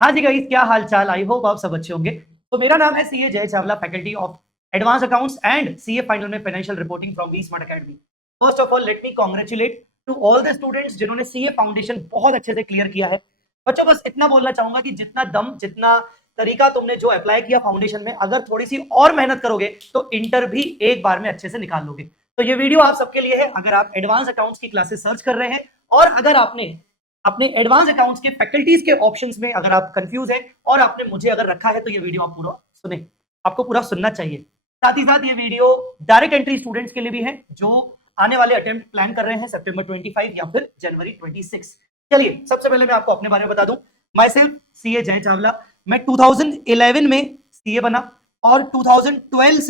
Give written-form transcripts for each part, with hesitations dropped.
हाँ जी गाइस, क्या हाल चाल। आई होप आप सब अच्छे होंगे। तो मेरा नाम है CA Jai Chawla, faculty of advance accounts and CA final में financial reporting from V Smart Academy. First of all let me congratulate to all the students जिन्होंने सीए फाउंडेशन बहुत अच्छे से क्लियर किया है। बच्चों बस इतना बोलना चाहूंगा कि जितना दम, जितना तरीका तुमने जो अप्लाई किया फाउंडेशन में, अगर थोड़ी सी और मेहनत करोगे तो इंटर भी एक बार में अच्छे से निकाल लोगे। तो ये वीडियो आप सबके लिए है अगर आप एडवांस अकाउंट्स की क्लासेस सर्च कर रहे हैं, और अगर आपने अपने एडवांस अकाउंट्स के फैकल्टीज के ऑप्शंस में अगर आप कंफ्यूज हैं और आपने मुझे अगर रखा है, तो ये वीडियो आप पूरा सुने, आपको पूरा सुनना चाहिए। साथ ही साथ ये वीडियो डायरेक्ट एंट्री स्टूडेंट्स के लिए भी है जो आने वाले अटेम्प्ट प्लान कर रहे हैं सितंबर 25 या फिर जनवरी 26। चलिए सबसे पहले मैं आपको अपने बारे में बता दूं। My self CA Jai Chawla. मैं 2011 में सीए बना और 2012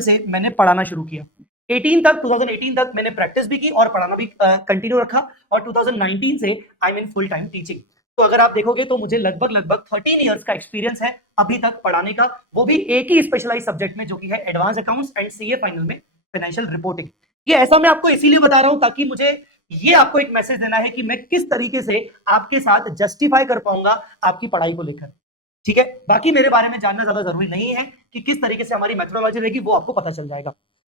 से मैंने पढ़ाना शुरू किया। 2018 तक मैंने प्रैक्टिस भी की और पढ़ाना भी कंटिन्यू रखा, और 2019 से I am in full time teaching. तो अगर आप देखोगे तो मुझे लगभग 13 इयर्स का एक्सपीरियंस है अभी तक पढ़ाने का, वो भी एक ही स्पेशलाइज सब्जेक्ट में जो कि है advance accounts and CA final में फाइनेंशियल रिपोर्टिंग। ये ऐसा मैं आपको इसीलिए बता रहा हूं ताकि मुझे ये आपको एक मैसेज देना है कि मैं किस तरीके से आपके साथ जस्टिफाई कर पाऊंगा आपकी पढ़ाई को लेकर। ठीक है, बाकी मेरे बारे में जानना ज्यादा जरूरी नहीं है कि किस तरीके से हमारी मेथोडोलॉजी रहेगी, वो आपको पता चल जाएगा।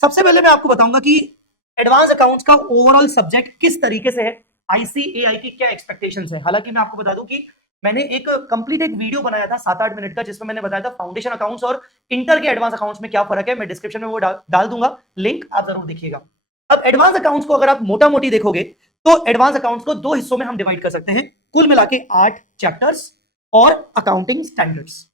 सबसे पहले मैं आपको बताऊंगा कि एडवांस अकाउंट्स का ओवरऑल सब्जेक्ट किस तरीके से है, आईसीएआई की क्या एक्सपेक्टेशंस है। हालांकि मैं आपको बता दूं कि मैंने एक कंप्लीट एक वीडियो बनाया था 7-8 मिनट का, जिसमें मैंने बताया था फाउंडेशन अकाउंट्स और इंटर के एडवांस अकाउंट्स में क्या फर्क है। मैं डिस्क्रिप्शन में वो डाल दूंगा लिंक, आप जरूर देखिएगा। अब एडवांस अकाउंट्स को अगर आप मोटा मोटी देखोगे तो एडवांस अकाउंट्स को दो हिस्सों में हम डिवाइड कर सकते हैं, कुल मिला के 8 चैप्टर्स और अकाउंटिंग स्टैंडर्ड्स।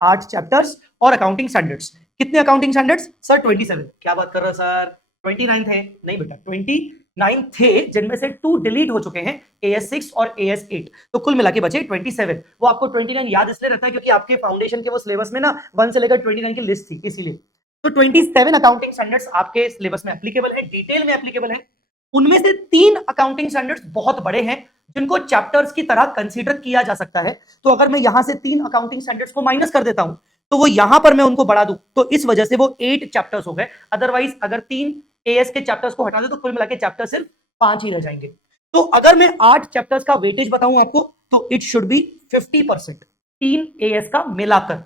8 चैप्टर्स और अकाउंटिंग स्टैंडर्ड्स। कितने अकाउंटिंग स्टैंडर्ड्स सर? 27। क्या बात कर रहे हो सर, 29 थे? नहीं बेटा, 29 थे, जिनमें से 2 डिलीट हो चुके हैं, AS6 और AS8। तो कुल मिला के बचे 27। वो आपको 29 याद इसलिए रहता है क्योंकि आपके फाउंडेशन के वो सिलेबस में ना 1 से लेकर 29 की लिस्ट थी, इसीलिए। तो 27 अकाउंटिंग स्टैंडर्ड्स आपके सिलेबस में एप्लीकेबल है, डिटेल में एप्लीकेबल है। उनमें से 3 अकाउंटिंग स्टैंडर्ड्स बहुत बड़े हैं जिनको चैप्टर्स की तरह कंसीडर किया जा सकता है। तो अगर मैं यहां से 3 अकाउंटिंग स्टैंडर्ड्स को माइनस कर देता हूं तो वो यहां पर मैं उनको बढ़ा दूं, तो इस वजह से वो 8 चैप्टर्स हो गए। अदरवाइज अगर 3 एएस के चैप्टर्स को हटा दे तो कुल मिला के चैप्टर सिर्फ 5 ही रह जाएंगे। तो अगर मैं 8 चैप्टर्स का वेटेज बताऊं आपको तो इट शुड बी 50%, 3 एएस का मिलाकर,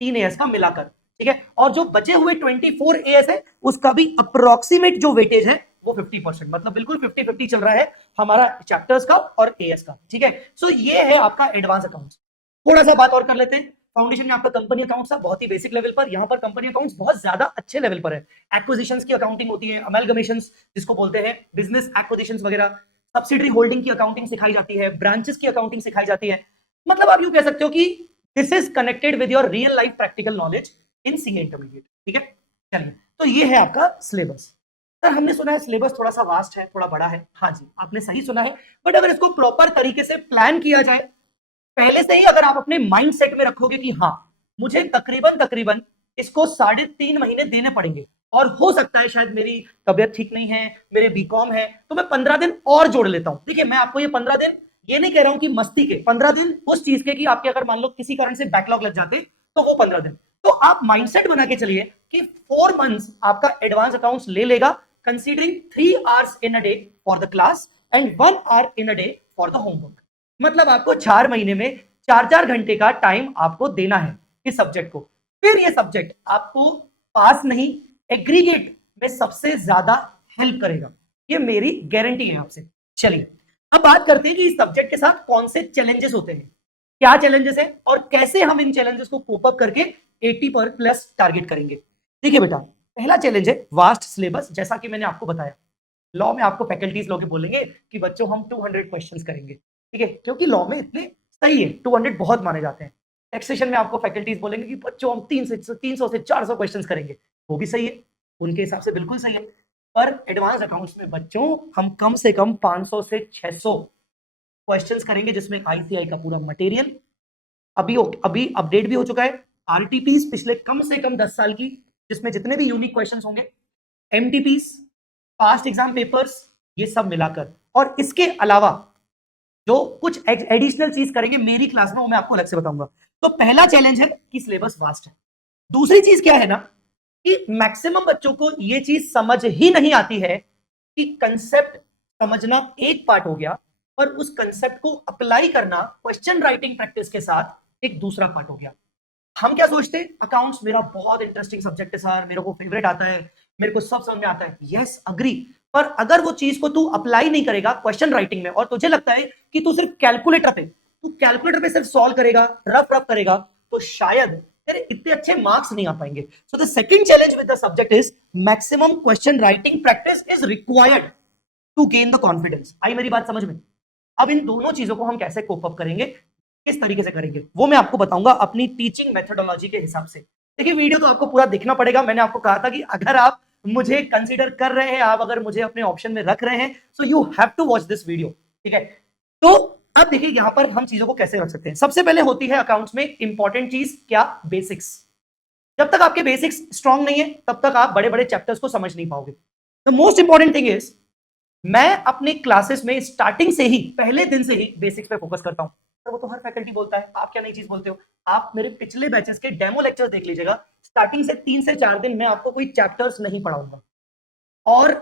3 एएस का मिलाकर। ठीक है, और जो बचे हुए 24 एएस है उसका भी अप्रोक्सीमेट जो वेटेज है वो 50%, मतलब बिल्कुल 50-50 चल रहा है हमारा चैप्टर्स का और एएस का। ठीक है, सो ये है आपका एडवांस अकाउंट्स। थोड़ा सा बात और कर लेते हैं। फाउंडेशन में आपका कंपनी अकाउंट्स था बहुत ही बेसिक लेवल पर, यहां पर कंपनी अकाउंट्स बहुत ज्यादा अच्छे लेवल पर है। एक्विजिशंस की अकाउंटिंग होती है, अमेलगमेशंस जिसको बोलते हैं, बिजनेस एक्विजिशंस वगैरह, सब्सिडरी होल्डिंग की अकाउंटिंग सिखाई जाती है, ब्रांचेस की अकाउंटिंग सिखाई जाती है। मतलब आप यूं कह सकते हो कि this is connected with your real life practical knowledge in CA intermediate. ठीक है, चलिए, तो ये है आपका सिलेबस। सर हमने सुना है सिलेबस थोड़ा सा वास्ट है, थोड़ा बड़ा है। हाँ जी, आपने सही सुना है, बट अगर इसको प्रॉपर तरीके से प्लान किया जाए, पहले से ही अगर आप अपने माइंड सेट में रखोगे कि हाँ मुझे तकरीबन तकरीबन इसको 3.5 महीने देने पड़ेंगे, और हो सकता है शायद मेरी तबियत ठीक नहीं है, मेरे बीकॉम है, तो मैं 15 दिन और जोड़ लेता हूं। देखिए मैं आपको ये 15 दिन ये नहीं कह रहा हूं कि मस्ती के 15 दिन, उस चीज के कि आपके अगर मान लो किसी कारण से बैकलॉग लग जाते तो वो 15 दिन। तो आप माइंडसेट बना के चलिए कि 4 मंथ्स आपका एडवांस अकाउंट्स ले लेगा, considering 3 hours in a day for the class and 1 hour in a day for the homework. मतलब आपको 4 महीने में 4-4 घंटे का टाइम आपको देना है इस सब्जेक्ट को। फिर ये सब्जेक्ट आपको पास नहीं, एग्रीगेट में सबसे ज्यादा हेल्प करेगा, ये मेरी गारंटी है आपसे। चलिए अब बात करते हैं कि इस सब्जेक्ट के साथ कौन से चैलेंजेस होते हैं, क्या चैलेंजेस है और कैसे हम इन चैलेंजेस को कोप अप करके 80 पर प्लस टारगेट करेंगे। देखिए बेटा, पहला चैलेंज है वास्ट सिलेबस। जैसा कि मैंने आपको बताया, लॉ में आपको फैकल्टीज लोग बोलेंगे कि बच्चों हम 200 क्वेश्चंस करेंगे। ठीक है, क्योंकि लॉ में इतने सही है, 200 बहुत माने जाते हैं। टैक्सेशन में आपको फैकल्टीज बोलेंगे कि बच्चों हम 300 से 400 क्वेश्चंस करेंगे, वो भी सही है, उनके हिसाब से बिल्कुल सही है। पर एडवांस अकाउंट्स में बच्चों हम कम से कम 500 से 600 क्वेश्चंस करेंगे, जिसमें आईसीआई का पूरा मटेरियल अभी अभी अपडेट भी हो चुका है, आरटीपीस पिछले कम से कम 10 साल की, जिसमें जितने भी यूनिक क्वेश्चंस होंगे, एमटीपीस, पास्ट एग्जाम पेपर्स, ये सब मिलाकर। और इसके अलावा जो कुछ एडिशनल चीज करेंगे मेरी क्लास में, वो मैं आपको अलग से बताऊंगा। तो पहला चैलेंज है कि सिलेबस वास्ट है। दूसरी चीज क्या है ना, कि मैक्सिमम बच्चों को ये चीज समझ ही नहीं आती है कि कंसेप्ट समझना एक पार्ट हो गया, और उस कंसेप्ट को अप्लाई करना क्वेश्चन राइटिंग प्रैक्टिस के साथ एक दूसरा पार्ट हो गया। हम क्या सोचते हैं, अकाउंट्स मेरा बहुत इंटरेस्टिंग सब्जेक्ट है सर, मेरे को फेवरेट आता है, मेरे को सब समझ में आता है, यस अग्री। पर अगर वो चीज को तू अप्लाई नहीं करेगा क्वेश्चन राइटिंग में और तुझे लगता है कि तू सिर्फ कैलकुलेटर पे सिर्फ सॉल्व करेगा, रफ रफ करेगा, तो शायद तेरे इतने अच्छे मार्क्स नहीं आ पाएंगे। So the second challenge with the subject is maximum question writing practice is required to gain the confidence. I मेरी बात समझ में? अब इन दोनों चीजों को हम कैसे कोप अप करेंगे, किस तरीके से करेंगे, वो मैं आपको बताऊंगा अपनी टीचिंग मेथोडोलॉजी के हिसाब से। देखिए वीडियो तो आपको पूरा देखना पड़ेगा। मैंने आपको कहा था कि अगर आप मुझे कंसीडर कर रहे हैं, आप अगर मुझे अपने ऑप्शन में रख रहे हैं, so you have to watch this video, ठीक है। तो अब देखिए यहां पर हम चीजों को कैसे रख सकते हैं। सबसे पहले होती है अकाउंट्स में इंपॉर्टेंट चीज क्या, बेसिक्स। जब तक आपके बेसिक्स स्ट्रांग नहीं है तब तक आप बड़े बड़े चैप्टर्स को समझ नहीं पाओगे। The most important thing is मैं अपने क्लासेस में स्टार्टिंग से ही, पहले दिन से ही बेसिक्स पे फोकस करता हूं। तो वो तो हर फैकल्टी बोलता है, आप क्या नई चीज बोलते हो? आप मेरे पिछले बैचेस के डेमो लेक्चर्स देख लीजिएगा, स्टार्टिंग से 3 से 4 दिन मैं आपको कोई चैप्टर्स नहीं पढ़ाऊंगा। और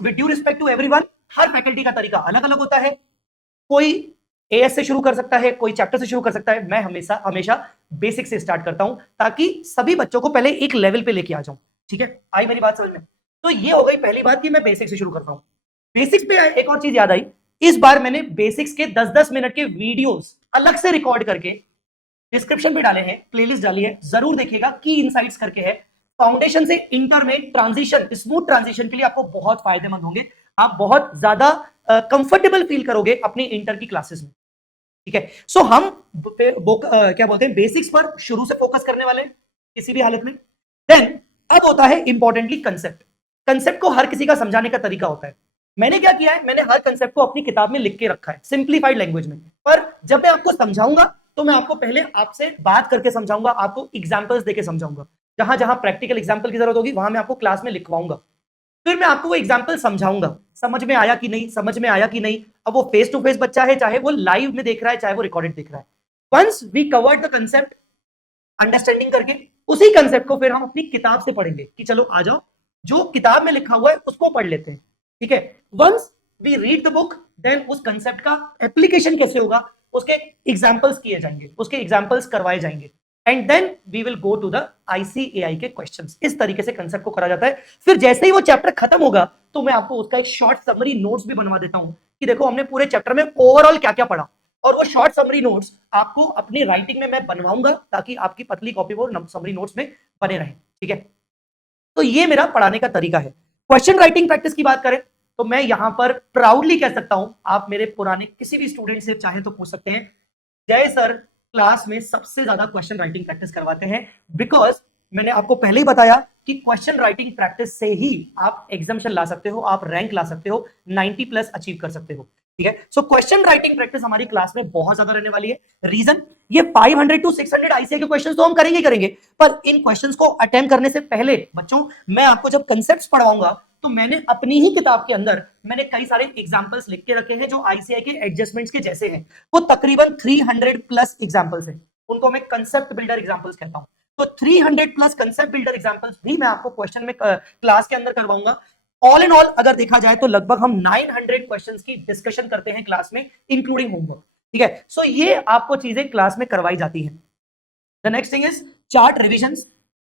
with due respect to everyone, हर फैकल्टी का तरीका अलग अलग होता है। कोई एएस से शुरू कर सकता है, कोई चैप्टर से शुरू कर सकता है। मैं हमेशा हमेशा बेसिक से स्टार्ट करता हूं ताकि सभी बच्चों को पहले एक लेवल पे लेके आ जाऊं, ठीक है। आई मेरी बात समझ में? तो ये हो गई पहली बात कि मैं बेसिक से शुरू करता हूं। बेसिक्स पे एक और चीज याद आई, इस बार मैंने बेसिक्स के 10-10 मिनट के वीडियोस अलग से रिकॉर्ड करके डिस्क्रिप्शन पे डाले हैं, प्लेलिस्ट डाली है, जरूर देखिएगा। की इनसाइट्स करके है, फाउंडेशन से इंटर में ट्रांजिशन, स्मूथ ट्रांजिशन के लिए आपको बहुत फायदेमंद होंगे। आप बहुत ज्यादा कंफर्टेबल फील करोगे अपनी इंटर की क्लासेस में, ठीक है। सो हम क्या बोलते हैं, बेसिक्स पर शुरू से फोकस करने वाले किसी भी हालत में। देन अब होता है इंपॉर्टेंटली कंसेप्ट। कंसेप्ट को हर किसी का समझाने का तरीका होता है। मैंने क्या किया है, मैंने हर कंसेप्ट को अपनी किताब में लिख के रखा है सिंप्लीफाइड लैंग्वेज में। पर जब मैं आपको समझाऊंगा तो मैं आपको पहले आपसे बात करके समझाऊंगा, आपको एग्जांपल्स देके समझाऊंगा। जहां जहां प्रैक्टिकल एग्जांपल की जरूरत होगी वहां मैं आपको क्लास में लिखवाऊंगा, फिर मैं आपको वो एग्जांपल समझाऊंगा। समझ में आया कि नहीं, समझ में आया कि नहीं। अब वो फेस टू फेस बच्चा है, चाहे वो लाइव में देख रहा है, चाहे वो रिकॉर्डेड देख रहा है। Once we covered the concept understanding करके, उसी कंसेप्ट को फिर हम अपनी किताब से पढ़ेंगे कि चलो आ जाओ, जो किताब में लिखा हुआ है उसको पढ़ लेते हैं, ठीक है। Once we read the book, then उस कंसेप्ट का एप्लीकेशन कैसे होगा, उसके एग्जांपल्स किए जाएंगे, उसके एग्जांपल्स करवाए जाएंगे, and then we will go to the ICAI के क्वेश्चंस। इस तरीके से कंसेप्ट को करा जाता है। फिर जैसे ही वो चैप्टर खत्म होगा तो मैं आपको उसका एक शॉर्ट समरी नोट्स भी बनवा देता हूं कि देखो हमने पूरे चैप्टर में ओवरऑल क्या क्या पढ़ा। और वो शॉर्ट समरी नोट्स आपको अपनी राइटिंग में मैं बनवाऊंगा ताकि आपकी पतली कॉपी वो समरी नोट्स में बने रहे, ठीक है। तो ये मेरा पढ़ाने का तरीका है। क्वेश्चन राइटिंग प्रैक्टिस की बात करें तो मैं यहां पर प्राउडली कह सकता हूं, आप मेरे पुराने किसी भी स्टूडेंट से चाहे तो पूछ सकते हैं, जय सर क्लास में सबसे ज्यादा क्वेश्चन राइटिंग प्रैक्टिस करवाते हैं। बिकॉज मैंने आपको पहले ही बताया कि क्वेश्चन राइटिंग प्रैक्टिस से ही आप एग्जामिशन ला सकते हो, आप रैंक ला सकते हो, 90+ अचीव कर सकते हो, ठीक है। सो क्वेश्चन राइटिंग प्रैक्टिस हमारी क्लास में बहुत ज्यादा रहने वाली है। रीजन, ये 500 to 600 आईसीए के क्वेश्चंस तो हम करेंगे, पर इन क्वेश्चंस को अटेम्प्ट करने से पहले बच्चों मैं आपको जब कंसेप्ट्स पढ़ाऊंगा तो मैंने अपनी ही किताब के अंदर मैंने कई सारे एग्जांपल्स लिख के रखे हैं जो आईसीआई के एडजस्टमेंट्स के जैसे हैं। वो तकरीबन 300+ एग्जांपल्स हैं, उनको मैं कंसेप्ट बिल्डर एग्जांपल्स कहता हूं। तो 300+ कंसेप्ट बिल्डर एग्जांपल्स भी मैं आपको क्वेश्चन में क्लास के अंदर करवाऊंगा। ऑल इन ऑल अगर देखा जाए तो लगभग हम 900 क्वेश्चंस की डिस्कशन करते हैं क्लास में, इंक्लूडिंग होमवर्क, ठीक है। सो ये आपको चीजें क्लास में करवाई जाती हैं। The next thing is chart revisions.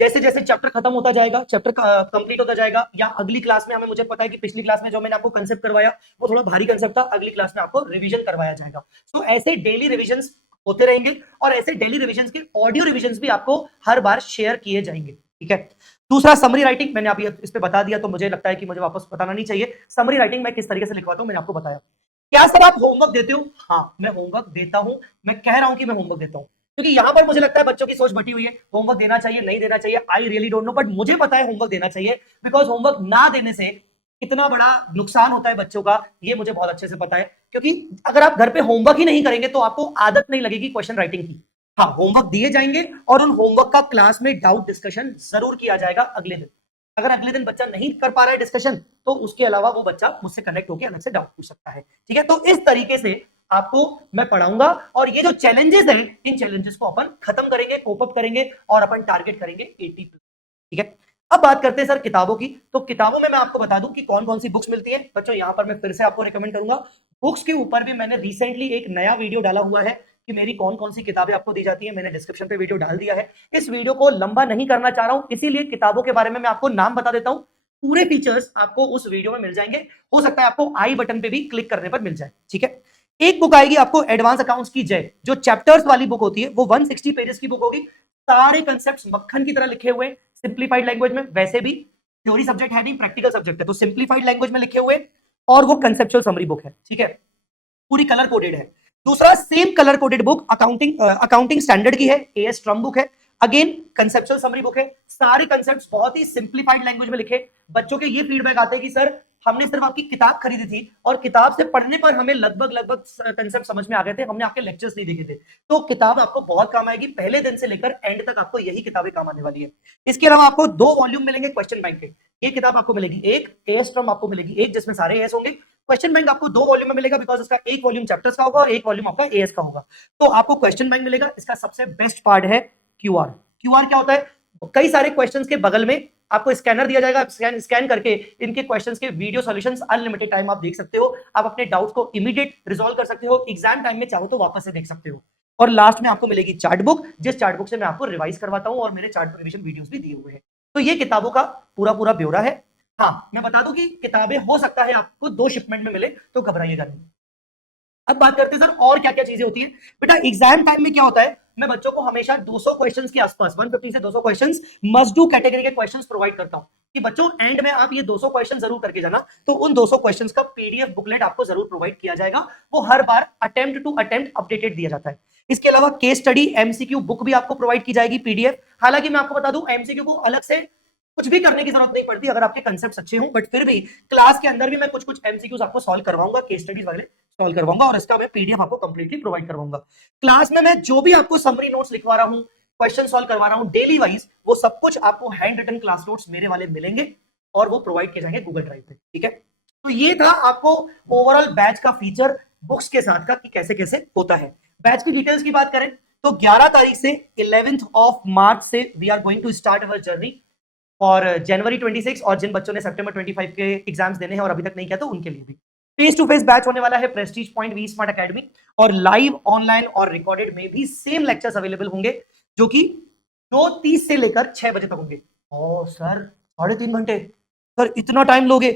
जैसे जैसे चैप्टर खत्म होता जाएगा, चैप्टर कंप्लीट होता जाएगा, या अगली क्लास में हमें, मुझे पता है कि पिछली क्लास में जो मैंने आपको कंसेप्ट करवाया वो थोड़ा भारी कंसेप्ट था, अगली क्लास में आपको रिवीजन करवाया जाएगा। सो ऐसे डेली रिविजन्स होते रहेंगे और ऐसे डेली रिविजन्स के ऑडियो रिविजन्स भी आपको हर बार शेयर किए जाएंगे, ठीक है। दूसरा समरी राइटिंग, मैंने अभी इस पे बता दिया तो मुझे लगता है कि मुझे वापस बताना नहीं चाहिए। समरी राइटिंग मैं किस तरीके से लिखवाता हूं मैंने आपको बताया। क्या सर आप होमवर्क देते हो? हाँ मैं होमवर्क देता हूं, मैं कह रहा हूं कि मैं होमवर्क देता हूं क्योंकि यहां पर मुझे लगता है बच्चों की सोच बटी हुई है, होमवर्क देना चाहिए नहीं देना चाहिए, I really don't know, but मुझे पता है होमवर्क देना चाहिए। बिकॉज होमवर्क ना देने से कितना बड़ा नुकसान होता है बच्चों का, ये मुझे बहुत अच्छे से पता है। क्योंकि अगर आप घर पे होमवर्क ही नहीं करेंगे तो आपको आदत नहीं लगेगी क्वेश्चन राइटिंग की। हाँ होमवर्क दिए जाएंगे और उन होमवर्क का क्लास में डाउट डिस्कशन जरूर किया जाएगा अगले दिन। अगर अगले दिन बच्चा नहीं कर पा रहा है डिस्कशन तो उसके अलावा वो बच्चा मुझसे कनेक्ट होकर अलग से डाउट पूछ सकता है, ठीक है। तो इस तरीके से आपको मैं पढ़ाऊंगा और ये जो चैलेंजेस हैं इन चैलेंजेस को अपन खत्म करेंगे, कोप अप करेंगे और अपन टारगेट करेंगे 80+, ठीक है। अब बात करते हैं सर किताबों की। तो किताबों में मैं आपको बता दूं कि कौन कौन सी बुक्स मिलती है बच्चों। यहाँ पर मैं फिर से आपको रिकमेंड करूंगा, बुक्स के ऊपर भी मैंने रिसेंटली एक नया वीडियो डाला हुआ है कि मेरी कौन कौन सी किताबें आपको दी जाती है। मैंने डिस्क्रिप्शन पे वीडियो डाल दिया है। इस वीडियो को लंबा नहीं करना चाह रहा हूं, इसीलिए किताबों के बारे में मैं आपको नाम बता देता हूं। पूरे फीचर्स आपको उस वीडियो में मिल जाएंगे। हो सकता है आपको आई बटन पे भी क्लिक करने पर मिल जाए, ठीक है। एक बुक आएगी आपको एडवांस अकाउंट्स की जय, जो चैप्टर्स वाली बुक होती है, वो 160 पेजेस की बुक होगी। सारे कंसेप्ट मक्खन की तरह लिखे हुए, सिंप्लीफाइड लैंग्वेज में। वैसे भी थ्योरी सब्जेक्ट है नहीं, प्रैक्टिकल सब्जेक्ट है, तो सिंप्लीफाइड लैंग्वेज में लिखे हुए, और वो कंसेप्चुअल समरी बुक है, ठीक है। पूरी कलर कोडेड है। दूसरा same colour coded book accounting standard की है, एएस स्ट्रम बुक है। अगेन कंसेप्चुअल समरी बुक है। सारे कंसेप्ट्स बहुत ही सिंप्लीफाइड लैंग्वेज में लिखे। बच्चों के ये फीडबैक आते हैं कि सर हमने सिर्फ आपकी किताब खरीदी थी और किताब से पढ़ने पर हमें लगभग कंसेप्ट समझ में आ गए थे, हमने आपके लेक्चर्स नहीं देखे थे। तो किताब आपको बहुत काम आएगी, पहले दिन से लेकर एंड तक आपको यही किताबें काम आने वाली है। इसके अलावा आपको 2 वॉल्यूम मिलेंगे क्वेश्चन बैंक के। ये किताब आपको मिलेगी, एक एएस स्ट्रम आपको मिलेगी, एक जिसमें सारे एएस होंगे। क्वेश्चन बैंक आपको 2 वॉल्यूम में मिलेगा, बिकॉज इसका एक वॉल्यूम चैप्टर्स का होगा और एक वॉल्यूम आपका एएस का होगा। तो आपको क्वेश्चन बैंक मिलेगा। इसका सबसे बेस्ट पार्ट है क्यूआर। क्यूआर क्या होता है? कई सारे क्वेश्चंस के बगल में आपको स्कैनर दिया जाएगा। स्कैन करके इनके क्वेश्चंस के वीडियो सॉल्यूशंस अनलिमिटेड टाइम आप देख सकते हो। आप अपने डाउट्स को इमीडिएट रिजॉल्व कर सकते हो। एग्जाम टाइम में चाहो तो वापस से देख सकते हो। और लास्ट में आपको मिलेगी चार्ट बुक, जिस चार्ट बुक से मैं आपको रिवाइज करवाता हूं, और मेरे चार्ट बुक रिवीजन वीडियोस भी दिए हुए हैं। तो ये किताबों का पूरा ब्यौरा है। हाँ, मैं बता दूं कि किताबें हो सकता है आपको 2 शिपमेंट में मिले, तो घबराइएगा नहीं। अब बात करते हैं सर और क्या क्या चीजें होती हैं। बेटा एग्जाम टाइम में क्या होता है, मैं बच्चों को हमेशा 200 क्वेश्चंस के आसपास, 150 से 200 क्वेश्चंस मस्ट डू कैटेगरी के क्वेश्चंस प्रोवाइड करता हूं कि बच्चों एंड में आप ये 200 क्वेश्चन जरूर करके जाना। तो उन 200 क्वेश्चंस का पीडीएफ बुकलेट आपको जरूर प्रोवाइड किया जाएगा। वो हर बार अटेम्प्ट टू अटेम्प्ट अपडेटेड दिया जाता है। इसके अलावा केस स्टडी एमसीक्यू बुक भी आपको प्रोवाइड की जाएगी, पीडीएफ। हालांकि मैं आपको बता दूं एमसीक्यू को अलग से कुछ भी करने की जरूरत नहीं पड़ती अगर आपके कंसेप्ट अच्छे हों, बट फिर भी क्लास के अंदर भी मैं कुछ एमसीक्यूज आपको सॉल्व करवाऊंगा, केस स्टडीज वाले सॉल्व करवाऊंगा, और इसका मैं पीडीएफ आपको कंप्लीटली प्रोवाइड करवाऊंगा। क्लास में मैं जो भी आपको समरी नोट्स लिखवा रहा हूं, क्वेश्चन सॉल्व करवा रहा हूं डेली वाइज, वो सब कुछ आपको हैंड रिटन क्लास नोट्स मेरे वाले मिलेंगे और वो प्रोवाइड किए जाएंगे गूगल ड्राइव पे, ठीक है। तो ये था आपको ओवरऑल बैच का फीचर बुक्स के साथ का कि कैसे कैसे होता है। बैच की डिटेल्स की बात करें तो 11 तारीख से 11th ऑफ मार्च से we are going to start our journey और जनवरी 26 और जिन बच्चों ने सितंबर 25 के एग्जाम्स देने हैं और अभी तक नहीं किया तो उनके लिए भी फेस टू फेस बैच होने वाला है prestige point V smart academy. और लाइव ऑनलाइन और रिकॉर्डेड में भी सेम लेक्चर्स अवेलेबल होंगे, जो कि 2:30 से लेकर 6 बजे तक होंगे। ओ सर 3.5 घंटे, सर इतना टाइम लोगे?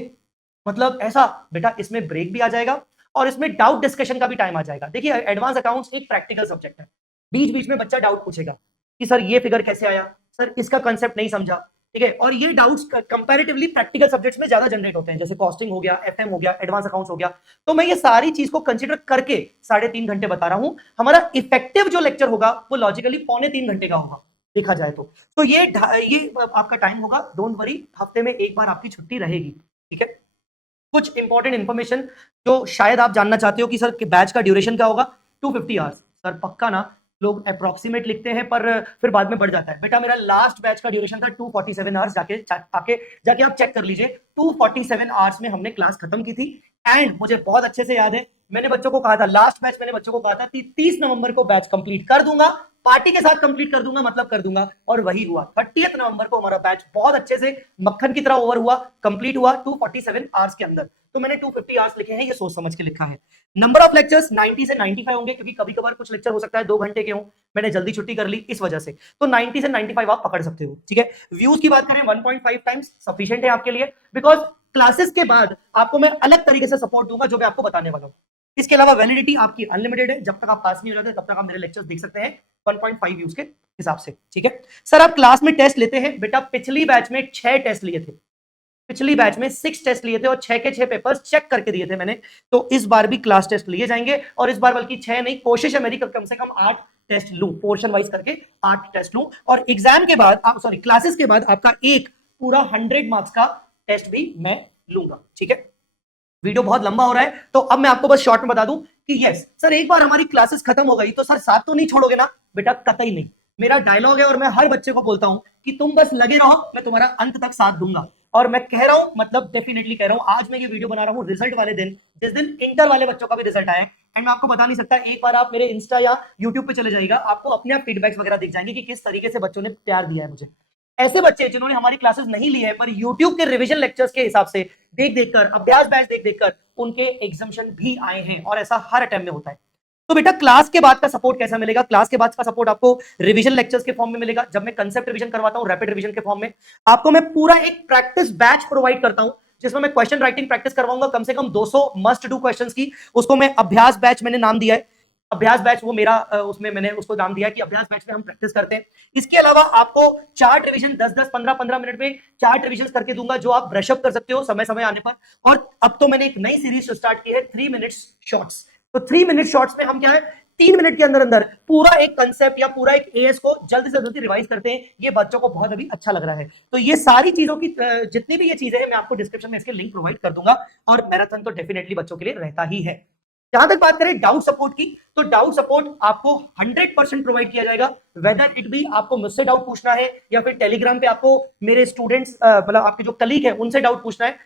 मतलब ऐसा बेटा, इसमें ब्रेक भी आ जाएगा और इसमें डाउट डिस्कशन का भी टाइम आ जाएगा। देखिए एडवांस अकाउंट्स एक प्रैक्टिकल सब्जेक्ट है। बीच बीच में बच्चा डाउट पूछेगा कि सर ये फिगर कैसे आया, सर इसका कंसेप्ट नहीं समझा, ठीक है। और ये डाउट्स कंपैरेटिवली प्रैक्टिकल सब्जेक्ट्स में ज्यादा जनरेट होते हैं, जैसे कॉस्टिंग हो गया, एफएम हो गया, एडवांस अकाउंट्स हो गया। तो मैं ये सारी चीज को कंसीडर करके 3.5 घंटे बता रहा हूं। हमारा इफेक्टिव जो लेक्चर होगा वो लॉजिकली 2.25 घंटे का होगा देखा जाए तो ये आपका टाइम होगा। डोंट वरी, हफ्ते में एक बार आपकी छुट्टी रहेगी, ठीक है। कुछ इंपॉर्टेंट इंफॉर्मेशन जो शायद आप जानना चाहते हो कि सर बैच का ड्यूरेशन क्या होगा। 250 आवर्स सर, पक्का ना? लोग अप्रोक्सीमेट लिखते हैं पर फिर बाद में बढ़ जाता है। बेटा मेरा लास्ट बैच का ड्यूरेशन था 247 आवर्स। जाके आप चेक कर लीजिए, 247 आवर्स में हमने क्लास खत्म की थी। एंड मुझे बहुत अच्छे से याद है, मैंने बच्चों को कहा था लास्ट बैच, मैंने बच्चों को कहा था 30 नवंबर को बैच कंप्लीट कर दूंगा, पार्टी के साथ कंप्लीट कर दूंगा, मतलब कर दूंगा, और वही हुआ। 30 नवंबर को हमारा बैच बहुत अच्छे से मक्खन की तरह ओवर हुआ, कंप्लीट हुआ 247 आवर्स के अंदर। तो मैंने 250 आवर्स लिखे हैं, ये सोच समझ के लिखा है। नंबर ऑफ लेक्चर्स 90 से 95 होंगे, क्योंकि कभी कभार कुछ लेक्चर हो सकता है 2 घंटे के हो, मैंने जल्दी छुट्टी कर ली इस वजह से। तो 90 से 95 आप पकड़ सकते हो, ठीक है। व्यूज की बात करें 1.5 टाइम्स सफिशिएंट है आपके लिए, बिकॉज क्लासेस के बाद आपको मैं अलग तरीके से सपोर्ट दूंगा जो मैं आपको बताने वाला हूं। इसके अलावा वैलिडिटी आपकी अनलिमिटेड है, जब तक आप पास नहीं हो जाते तब तक आप मेरे लेक्चर्स देख सकते हैं 1.5 व्यूज के हिसाब से, ठीक है। सर आप क्लास में टेस्ट लेते हैं? बेटा पिछली बैच में 6 टेस्ट लिए थे, पिछली बैच में 6 टेस्ट लिए थे और 6 के 6 पेपर्स चेक करके दिए थे मैंने। तो इस बार भी क्लास टेस्ट लिए जाएंगे, और इस बार बल्कि 6 नहीं, कोशिश है मेरी कम से कम 8 टेस्ट लूं, पोर्शन वाइज करके 8 टेस्ट लूं। और एग्जाम के बाद क्लासेस के बाद आपका एक पूरा 100 मार्क्स का टेस्ट भी मैं लूंगा, ठीक है। वीडियो बहुत लंबा हो रहा है, तो अब मैं आपको बस शॉर्ट में बता दूं कि यस सर, एक बार हमारी क्लासेस खत्म हो गई तो सर साथ तो नहीं छोड़ोगे ना? बेटा कतई नहीं, मेरा डायलॉग है और मैं हर बच्चे को बोलता हूं कि तुम बस लगे रहो, मैं तुम्हारा अंत तक साथ दूंगा। और मैं कह रहा हूं, मतलब डेफिनेटली कह रहा हूं, आज मैं ये वीडियो बना रहा हूं रिजल्ट वाले दिन, जिस दिन इंटर वाले बच्चों का भी रिजल्ट आया। एंड मैं आपको बता नहीं सकता, एक बार आप मेरे इंस्टा या यूट्यूब पे चले जाइएगा, आपको अपने आप फीडबैक्स वगैरह दिख जाएंगे कि किस तरीके से बच्चों ने प्यार दिया है मुझे। ऐसे बच्चे जिन्होंने हमारी क्लासेस नहीं ली है पर YouTube के रिवीजन लेक्चर्स के हिसाब से देख देखकर, अभ्यास बैच देख देखकर उनके एग्जामिशन भी आए हैं, और ऐसा हर अटेम्प्ट में होता है। तो बेटा क्लास के बाद का सपोर्ट कैसा मिलेगा? क्लास के बाद का सपोर्ट आपको रिवीजन लेक्चर्स के फॉर्म में मिलेगा। जब मैं कंसेप्ट रिवीजन करवाता हूं रैपिड रिवीजन के फॉर्म में, आपको मैं पूरा एक प्रैक्टिस बैच प्रोवाइड करता हूं जिसमें मैं क्वेश्चन राइटिंग प्रैक्टिस करवाऊंगा कम से कम 200 मस्ट डू क्वेश्चंस की। उसको मैं अभ्यास बैच मैंने नाम दिया है। अभ्यास बैच वो मेरा उसमें मैंने उसको नाम दिया कि अभ्यास बैच में हम प्रैक्टिस करते हैं। इसके अलावा आपको चार्ट रिवीजन 10-10, 15-15 मिनट में चार्ट रिवीजन करके दूंगा जो आप ब्रशअप कर सकते हो समय समय आने पर। और अब तो मैंने एक नई सीरीज स्टार्ट की है 3 मिनट्स शॉर्ट्स। तो 3 मिनट शॉर्ट्स में हम क्या है 3 मिनट के अंदर अंदर पूरा एक कंसेप्ट या पूरा एक एएस को जल्दी से जल्दी रिवाइज करते हैं। ये बच्चों को बहुत अभी अच्छा लग रहा है। तो ये सारी चीजों की जितनी भी ये चीजें हैं मैं आपको डिस्क्रिप्शन में इसके लिंक प्रोवाइड कर दूंगा। और मैराथन तो डेफिनेटली बच्चों के लिए रहता ही है। जहां तक बात करें डाउट सपोर्ट की, तो डाउट सपोर्ट आपको 100% प्रोवाइड किया जाएगा। वेदर इट बी आपको मुझसे डाउट पूछना है या फिर टेलीग्राम पे आपको मेरे स्टूडेंट्स मतलब आपके जो कलीग है उनसे डाउट पूछना है,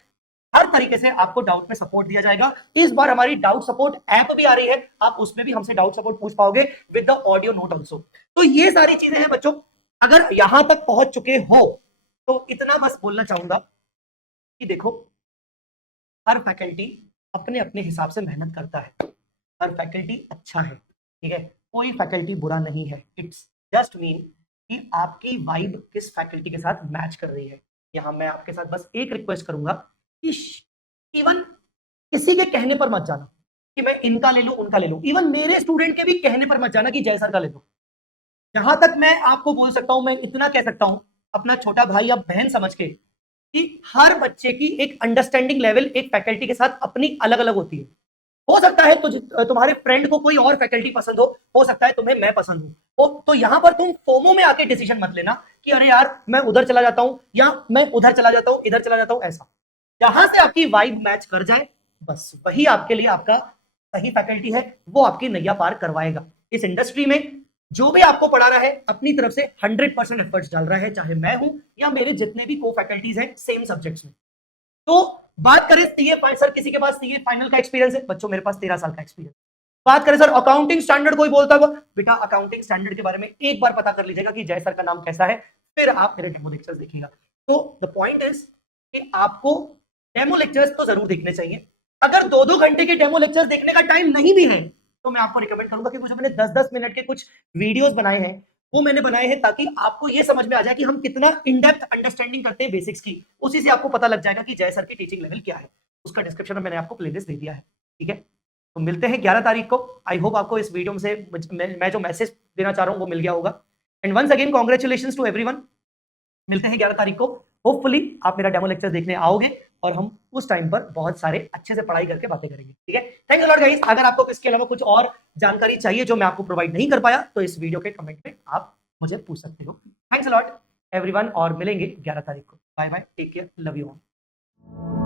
हर तरीके से आपको डाउट में सपोर्ट दिया जाएगा। इस बार हमारी डाउट सपोर्ट ऐप भी आ रही है, आप उसमें भी हमसे डाउट सपोर्ट पूछ पाओगे with the audio note also. तो ये सारी चीजें हैं बच्चों। अगर यहां तक पहुंच चुके हो तो इतना बस बोलना चाहूंगा कि देखो हर फैकल्टी अपने अपने हिसाब से मेहनत करता है, हर फैकल्टी अच्छा है, ठीक है, कोई फैकल्टी बुरा नहीं है। इट्स जस्ट मीन कि आपकी वाइब किस फैकल्टी के साथ मैच कर रही है। यहां मैं आपके साथ बस एक रिक्वेस्ट करूंगा कि इवन किसी के कहने पर मत जाना कि मैं इनका ले लूं उनका ले लूं। इवन मेरे स्टूडेंट के भी कहने पर मत जाना कि जय सर का ले लो। जहां तक मैं आपको बोल सकता हूं, मैं इतना कह सकता हूं अपना छोटा भाई या बहन समझ के कि हर बच्चे की एक अंडरस्टैंडिंग लेवल एक फैकल्टी के साथ अपनी अलग अलग होती है। हो सकता है तुम्हारे फ्रेंड को कोई और फैकल्टी पसंद हो सकता है तुम्हें मैं पसंद हूं। तो यहां पर तुम फोमो में आके डिसीजन मत लेना कि अरे यार मैं उधर चला जाता हूं या मैं उधर चला जाता हूं, इधर चला जाता हूं। ऐसा जहां से आपकी वाइब मैच कर जाए बस वही आपके लिए आपका सही फैकल्टी है, वो आपकी नैया पार करवाएगा। इस इंडस्ट्री में जो भी आपको पढ़ा रहा है अपनी तरफ से 100% एफर्ट्स डाल रहा है, चाहे मैं हूं या मेरे जितने भी को फैकल्टीज हैं सेम सब्जेक्ट्स में। तो बात करें सीए, सर किसी के पास सीए फाइनल का एक्सपीरियंस है? बच्चों मेरे पास 13 साल का एक्सपीरियंस। बात करें सर अकाउंटिंग स्टैंडर्ड कोई बोलता है, बेटा अकाउंटिंग स्टैंडर्ड के बारे में एक बार पता कर लीजिएगा कि जय सर का नाम कैसा है, फिर आप मेरे डेमो लेक्चर्स देखिएगा। तो द पॉइंट इज कि आपको डेमो लेक्चर्स तो जरूर देखने चाहिए। अगर 2-2 घंटे के डेमो लेक्चर्स देखने का टाइम नहीं भी है तो मैं आपको रिकमेंड करूंगा कि कुछ मैंने 10-10 मिनट के कुछ वीडियोस बनाए हैं, वो मैंने बनाए हैं ताकि आपको ये समझ में आ जाए कि हम कितना इन डेप्थ अंडरस्टैंडिंग करते हैं बेसिक्स की। उसी से आपको पता लग जाएगा कि जय सर की टीचिंग लेवल क्या है। उसका डिस्क्रिप्शन में मैंने आपको प्लेलिस्ट दे दिया है, ठीक है। तो मिलते हैं 11 तारीख को। आई होप आपको इस वीडियो से मैं जो मैसेज देना चाह रहा हूँ वो मिल गया होगा। And once again congratulations to everyone. मिलते हैं 11 तारीख को। होपफुली आप मेरा डेमो लेक्चर देखने आओगे और हम उस टाइम पर बहुत सारे अच्छे से पढ़ाई करके बातें करेंगे, ठीक है। Thank you lot guys. अगर आपको इसके अलावा कुछ और जानकारी चाहिए जो मैं आपको प्रोवाइड नहीं कर पाया तो इस वीडियो के कमेंट में आप मुझे पूछ सकते हो। थैंक्स अ लॉट एवरीवन और मिलेंगे 11 तारीख को। Bye bye, take care, love you all.